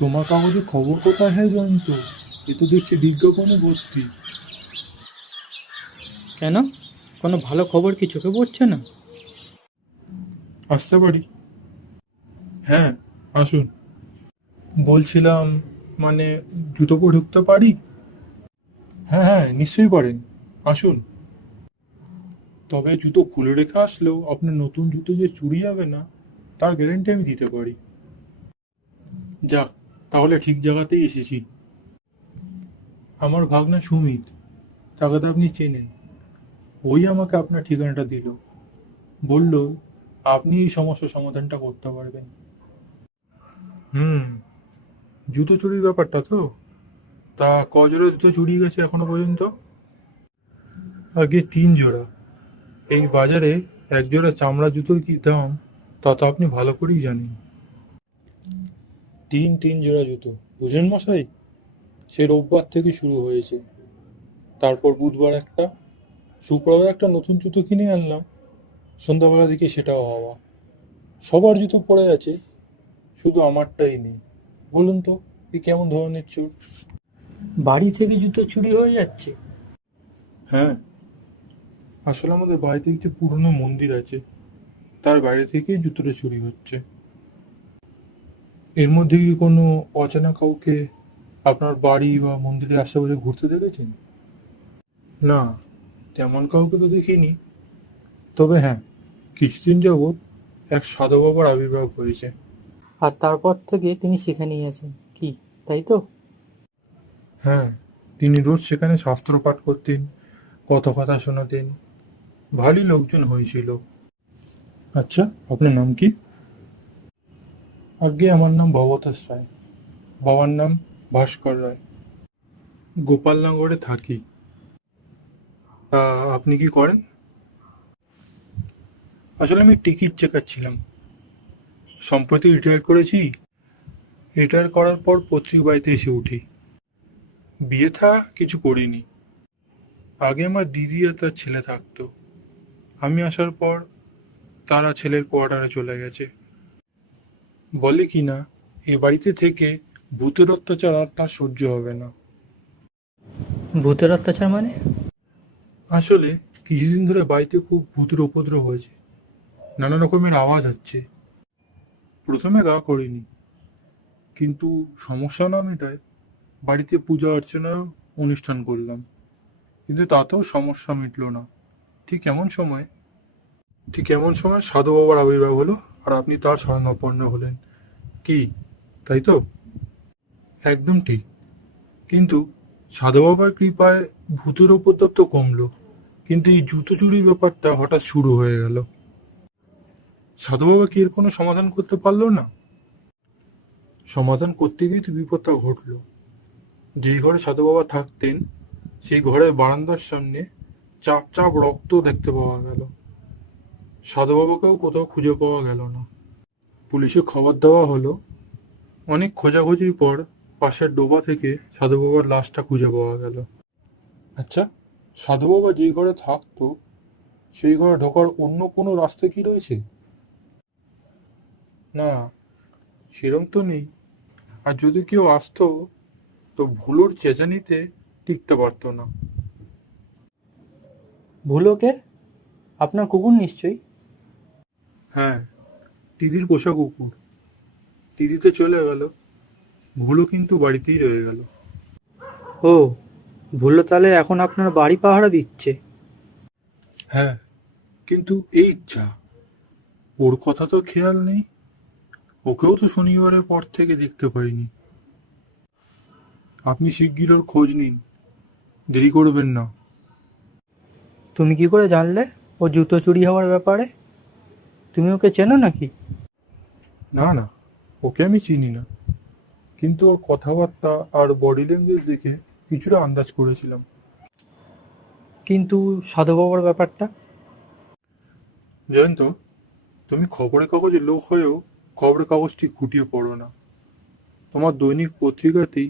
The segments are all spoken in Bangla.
তোমার কাগজে খবর কোথায় হে জয়ন্ত? এ তো দেখছি বিজ্ঞাপনে ভর্তি। কেন? কোনো ভালো খবর কি চোখে পড়ছে না? আসতে পারি? হ্যাঁ, আসুন। বলছিলাম, মানে, জুতো পরে ঢুকতে পারি? হ্যাঁ হ্যাঁ, নিশ্চয়ই পারেন। আসুন। তবে জুতো খুলে রেখে আসলেও আপনার নতুন জুতো যে চুরি যাবে না, তার গ্যারেন্টি আমি দিতে পারি। যাক, তাহলে ঠিক জায়গাতেই এসেছি। আমার ভাগনা সুমিত, তাকে তো আপনি চেনেন। ওই আমাকে আপনার ঠিকানাটা দিল। বলল আপনি এই সমস্যার সমাধানটা করতে পারবেন। হুম, জুতো চুরির ব্যাপারটা তো। তা কজোড়া জুতো চুরি গেছে এখনো পর্যন্ত? আগে 3 জোড়া। এই বাজারে এক জোড়া চামড়া জুতোর কি দাম, তা তো আপনি ভালো করেই জানেন। তিন জোড়া জুতো, বুঝলেন মশাই? সে রোববার থেকে শুরু হয়েছে। তারপর বুধবার একটা, শুক্রবার একটা নতুন জুতো কিনে আনলাম। সন্ধ্যাবেলা দেখি সেটাও হওয়া। সবার জুতো পড়ে আছে, শুধু আমারটাই নেই। বলুন তো, এ কেমন ধরনের চোর? বাড়ি থেকে জুতো চুরি হয়ে যাচ্ছে? হ্যাঁ, আসলে আমাদের বাড়িতে একটি পুরনো মন্দির আছে, তার বাইরে থেকেই জুতোটা চুরি হচ্ছে। এর মধ্যে কি কোনো অচেনা কাউকে আপনার বাড়ি বা মন্দিরের আশেপাশে ঘুরতে দেখেছেন? না, তেমন কাউকে তো দেখিনি। তবে হ্যাঁ, কিছুদিন যাবৎ এক সাধু বাবার আবির্ভাব হয়েছে। আর তারপর থেকে তিনি সেখানেই আছেন, কি তাই তো? হ্যাঁ, তিনি রোজ সেখানে শাস্ত্র পাঠ করতেন, কথা শোনাতেন। ভারী লোকজন হয়েছিল। আচ্ছা, আপনার নাম কি? আজ্ঞে, আমার নাম ভবতোষ রায়। বাবার নাম ভাস্কর রায়। গোপালনগরে থাকি। তা আপনি কি করেন? আসলে আমি টিকিট চেকার ছিলাম। সম্প্রতি রিটায়ার করেছি। রিটায়ার করার পর পৈতৃক বাড়িতে এসে উঠি। বিয়ে থা কিছু করিনি। আগে আমার দিদি আর তার ছেলে থাকতো। আমি আসার পর তারা ছেলের কোয়ার্টারে চলে গেছে। বলে কি না, এ বাড়িতে থেকে ভূতের অত্যাচার আর তার সহ্য হবে না। ভূতের অত্যাচার মানে? আসলে কিছুদিন ধরে বাড়িতে খুব ভূতের উপদ্রব হয়েছে। নানা রকমের আওয়াজ হচ্ছে। প্রথমে গা করিনি, কিন্তু সমস্যা না মেটায় বাড়িতে পূজা অর্চনার অনুষ্ঠান করলাম। কিন্তু তাতেও সমস্যা মিটলো না। ঠিক এমন সময় ঠিক এমন সময় সাধু বাবার আবির্ভাব হলো, আর আপনি তার শরণাপন্ন হলেন। কি, তাই তো? একদম ঠিক। কিন্তু সাধু বাবার কৃপায় ভূতের উপদ্রব তো কমলো, কিন্তু এই জুতো চুরির ব্যাপারটা হঠাৎ শুরু হয়ে গেল। সাধু বাবা কি এর কোনো সমাধান করতে পারলো না? সমাধান করতে গিয়ে তো বিপদটা ঘটলো। যেই ঘরে সাধু বাবা থাকতেন, সেই ঘরের বারান্দার সামনে চাপ চাপ রক্ত দেখতে পাওয়া গেল। সাধু বাবাকেও কোথাও খুঁজে পাওয়া গেল না। পুলিশে খবর দেওয়া হলো। অনেক খোঁজাখুঁজির পর পাশের ডোবা থেকে সাধু বাবার লাশটা খুঁজে পাওয়া গেল। আচ্ছা, সাধু বাবা যেই ঘরে থাকতো, সেই ঘরে ঢোকার অন্য কোনো রাস্তা কি রয়েছে? না, সেরম তো নেই। আর যদি কেউ আসতো, তো ভুলোর চেঁচানিতে টিকতে পারতো না। ভুলোকে? আপনার কুকুর নিশ্চয়ই। হ্যাঁ, দিদির পোষা কুকুর। দিদিতে চলে গেল, ভুলো কিন্তু বাড়িতেই রয়ে গেল। ও, ভুলো তাহলে এখন আপনার বাড়ি পাহারা দিচ্ছে? হ্যাঁ, কিন্তু এই যা, ওর কথা তো খেয়াল নেই। ওকেও তো শনিবারের পর থেকে দেখতে পাইনি। আপনি শিগগির ওর খোঁজ নিন, দেরি করবেন না। তুমি কি করে জানলে ও জুতো চুরি হওয়ার ব্যাপারে? তুমি ওকে চেনো নাকি? না না, ওকে আমি চিনি না, কিন্তু ওর কথাবার্তা আর বডি ল্যাঙ্গুয়েজ দেখে কিছুটা আন্দাজ করেছিলাম। কিন্তু সাধু বাবার ব্যাপারটা? জয়ন্ত, তুমি খবরের কাগজে লোক হয়েও খবরের কাগজ ঠিক খুঁটিয়ে পড়ো না। তোমার দৈনিক পত্রিকাতেই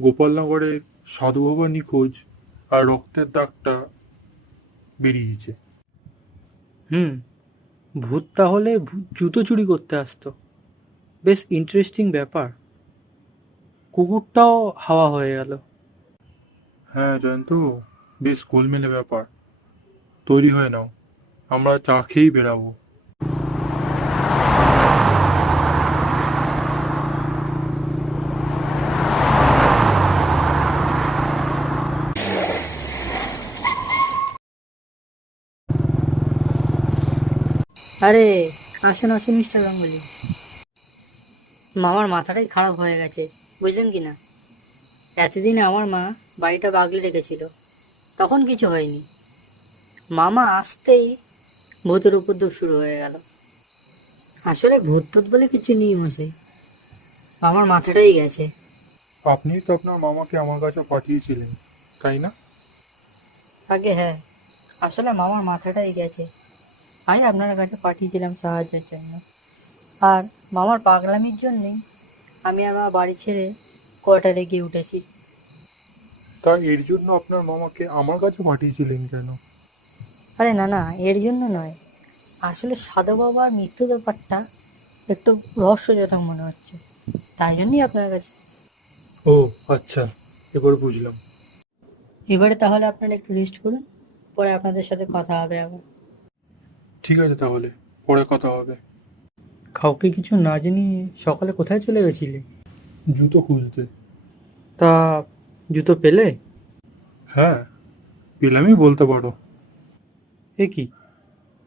গোপালনগরের সাধু বাবা নিখোঁজ আর রক্তের দাগটা বেরিয়েছে। হুম। ভূত তাহলে জুতো চুরি করতে আসতো? বেশ ইন্টারেস্টিং ব্যাপার। কুকুরটাও হাওয়া হয়ে গেল। হ্যাঁ জয়ন্ত, বেশ গোলমেলে ব্যাপার। তৈরি হয়ে নাও, আমরা চা খেয়েই বেরাবো। আরে, আসুন আসুন মিস্টার গাঙ্গুলি। মামার মাথাটাই খারাপ হয়ে গেছে, বুঝলেন কি না? এতদিনে আমার মা বাড়িটা বাগলে রেখেছিল, তখন কিছু হয়নি। মামা আসতেই ভূতের উপদ্রব শুরু হয়ে গেল। আসলে ভূত টুত বলে কিছু নেই মশাই, আমার মাথাটাই গেছে। আপনি তো আপনার মামাকে আমার কাছে পাঠিয়েছিলেন, তাই না? আগে হ্যাঁ, আসলে মামার মাথাটাই গেছে। আমি আপনার কাছে পাঠিয়েছিলাম সাহায্যের জন্য, আর মামার পাগলামির জন্যই আমি আমার বাড়ি ছেড়ে কোয়ার্টারে গিয়ে উঠেছি। তা এর জন্য আপনার মামাকে আমার কাছে পাঠিয়েছিলেন কেন? আরে না না, এর জন্য নয়। আসলে সাধু বাবার মৃত্যু ব্যাপারটা একটু রহস্যজনক মনে হচ্ছে, তাই জন্যই আপনার কাছে। ও আচ্ছা, এবার বুঝলাম। এবারে তাহলে আপনারা একটু রেস্ট করুন, পরে আপনাদের সাথে কথা হবে আবার। ঠিক আছে তাহলে, পরে কথা হবে। কাউকে কিছু না জানিয়ে সকালে কোথায় চলে গেছিলে? জুতো খুঁজতে। তা জুতো পেলে? হ্যাঁ, পেলামই বলতে পারো। এ কি,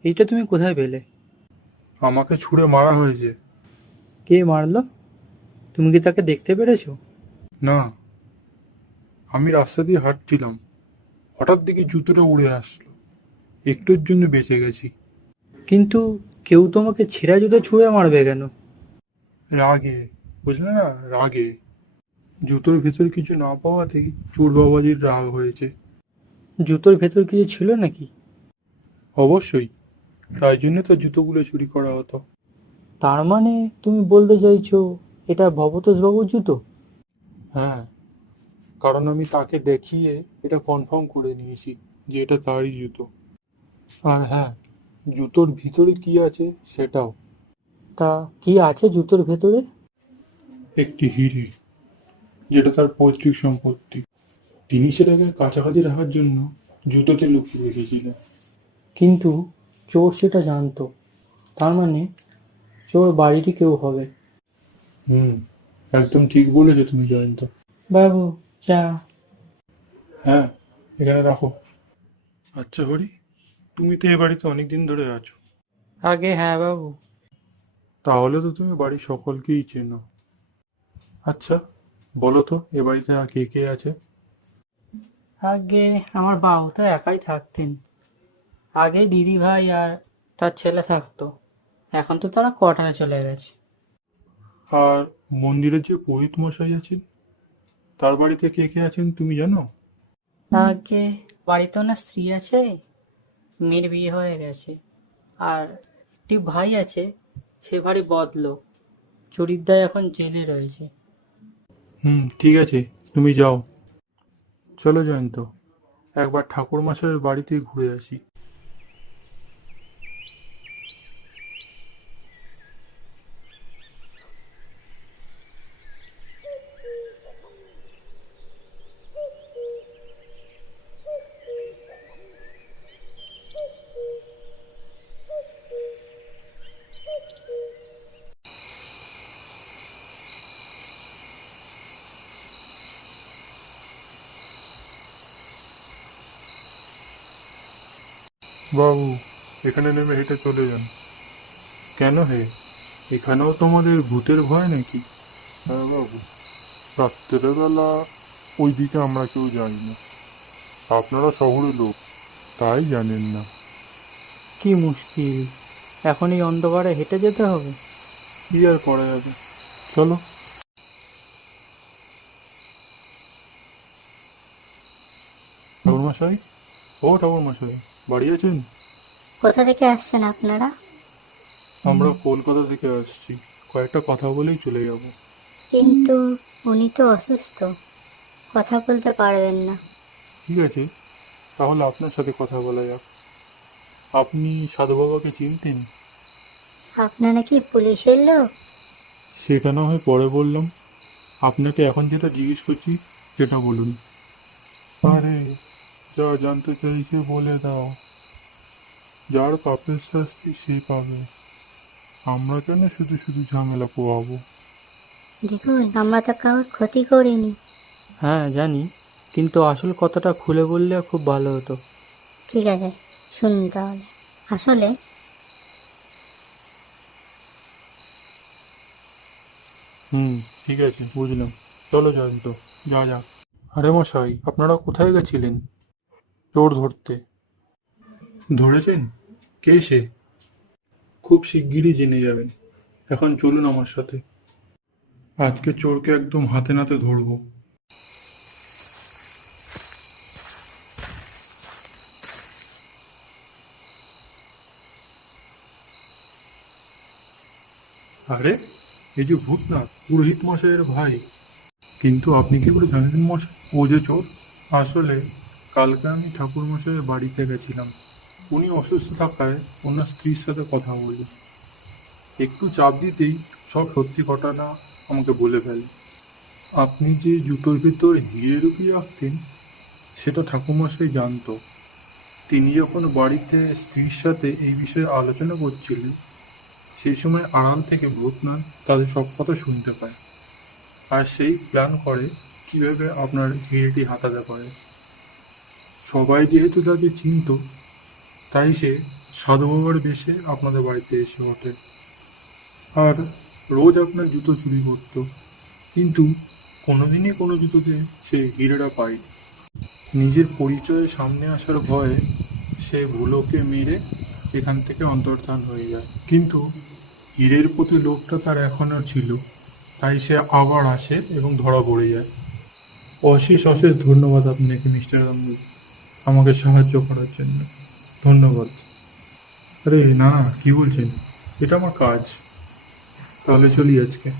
এইটা তুমি কোথায় পেলে? আমাকে ছুঁড়ে মারা হয়েছে। কে মারলো? তুমি কি তাকে দেখতে পেরেছো? না, আমি রাস্তা দিয়ে হাঁটছিলাম, হঠাৎ দেখি জুতোটা উড়ে আসলো। একটুর জন্য বেঁচে গেছি। কিন্তু কেউ তোমাকে ছেঁড়া জুতো ছুঁড়ে মারবে কেন? রাগে, বুঝলে না, রাগে। জুতোর ভেতর কিছু না পাওয়াতেই চোর বাবাজির রাগ হয়েছে। জুতোর ভেতর কিছু ছিল নাকি? অবশ্যই, তাই জন্য তো জুতোগুলো চুরি করা হতো। তার মানে তুমি বলতে চাইছো এটা ভবতোষ বাবুর জুতো? হ্যাঁ, কারণ আমি তাকে দেখিয়ে এটা কনফার্ম করে নিয়েছি যে এটা তারই জুতো। আর হ্যাঁ, জুতোর ভিতরে কি আছে সেটাও। তা কি আছে জুতোর ভেতরে? একটি হিরে, যেটা তার পৈতৃক সম্পত্তি। তিনি সেটাকে কাছাকাছি রাখার জন্য জুতোতে লুকিয়ে রেখেছিলেন। কিন্তু চোর সেটা জানতো, তার মানে চোর বাড়িরই কেউ হবে। হুম, একদম ঠিক বলেছো তুমি জয়ন্ত। বাবু, চা। হ্যাঁ, এখানে রাখো। আচ্ছা হরি, তুমি তো এ বাড়িতে অনেকদিন ধরে আছো, আগে হ্যাঁ বাবু। তাহলে তো তুমি বাড়ির সকলকেই চেনো। আচ্ছা, বলো তো এ বাড়িতে আর কে কে আছে? আগে আমার বাবু তো একাই থাকতেন। আগে দিদি ভাই আর তার ছেলে থাকতো, এখন তো তারা কোয়ার্টারে চলে গেছে। আর মন্দিরের যে পুরোহিত মশাই আছেন, তার বাড়িতে কে কে আছেন তুমি জানো? আগে বাড়িতে ওনার স্ত্রী আছে, মেয়ের বিয়ে হয়ে গেছে, আর একটি ভাই আছে, সে ভারী বদলোক, চরিদ্দায় এখন জেলে রয়েছে। হুম, ঠিক আছে, তুমি যাও। চলো জয়ন্ত, একবার ঠাকুর মশাইয়ের বাড়িতে ঘুরে আসি। বাবু, এখানে নেমে হেঁটে চলে যান। কেন হে, এখানেও তোমাদের ভূতের ভয় নাকি? হ্যাঁ বাবু, রাত্রেবেলা ওই দিকে আমরা কেউ যাই না। আপনারা শহরে লোক, তাই জানেন না। কি মুশকিল, এখন এই অন্ধকারে হেঁটে যেতে হবে? কি আর করা যাবে, চলো। ঠাকুরমশাই, ও ঠাকুরমশাই, বাড়ি আছেন? কোথা থেকে আসছেন আপনারা? আমরা কলকাতা থেকে আসছি, কয়েকটা কথা বলেই চলে যাব। কিন্তু উনি তো অসুস্থ, কথা বলতে পারবেন না। ঠিক আছে, তাহলে আপনার সাথে কথা বলা যাক। আপনি সাধু বাবাকে চিনতেন? আপনারা কি পুলিশের লোক? সেটা না হয় পরে বললাম, আপনাকে এখন যেটা জিজ্ঞেস করছি সেটা বলুন। আরে, যা জানতে চাইছে বলে দাও। যার পাপের শাস্তি সে পাবে। আমরা কেন শুধু শুধু ঝামেলা পোয়াবো? দেখুন, আমরা তো কারোর ক্ষতি করিনি। হ্যাঁ জানি, কিন্তু আসল কথাটা খুলে বললে খুব ভালো হতো। ঠিক আছে, শুনুন তাহলে। আসলে ঠিক আছে, বুঝলাম। চলো জয়ন্ত, যা যাক। আরে মশাই, আপনারা কোথায় গেছিলেন? চোর ধরতে। ধরেছেন? কে সে? খুব শিগগিরই জেনে যাবেন। এখন চলুন আমার সাথে। আজকে চোরকে একদম হাতে নাতে ধরবো। আরে, এই যে ভূতনাথ, পুরোহিত মশাইয়ের ভাই। কিন্তু আপনি কি করে জানেন মশাই ও যে চোর? আসলে কালকে আমি ঠাকুর মশাইয়ের বাড়িতে গেছিলাম। উনি অসুস্থ থাকায় ওনার স্ত্রীর সাথে কথা বলি। একটু চাপ দিতেই সব সত্যি ঘটনা আমাকে বলে ফেলে। আপনি যে জুতোর ভেতর হিরে রুপি রাখতেন সেটা ঠাকুরমশাই জানতো। তিনি যখন বাড়িতে স্ত্রীর সাথে এই বিষয়ে আলোচনা করছিলেন সেই সময় আড়াল থেকে ভূতনাথ তাদের সব কথা শুনতে পায়। আর সেই প্ল্যান করে কিভাবে আপনার হিরেটি হাতাতে পারে। সবাই যেহেতু তাকে চিনত, তাই সে সাধু বাবার বেশে আপনাদের বাড়িতে এসে ওঠে। আর রোজ আপনার জুতো চুরি করতো, কিন্তু কোনোদিনই কোনো জুতোতে সে হিরেটা পায়নি। নিজের পরিচয়ে সামনে আসার ভয়ে সে ভুলোকে মেরে এখান থেকে অন্তর্ধান হয়ে যায়। কিন্তু হীরের প্রতি লোভটা তার এখনো ছিল, তাই সে আবার আসে এবং ধরা পড়ে যায়। অশেষ অশেষ ধন্যবাদ আপনাকে মিস্টার গাঙ্গুলি, আমাকে সাহায্য করার জন্য। ধন্যবাদ। আরে না না, কি বলছেন? এটা আমার কাজ। তাহলে চলি আজকে।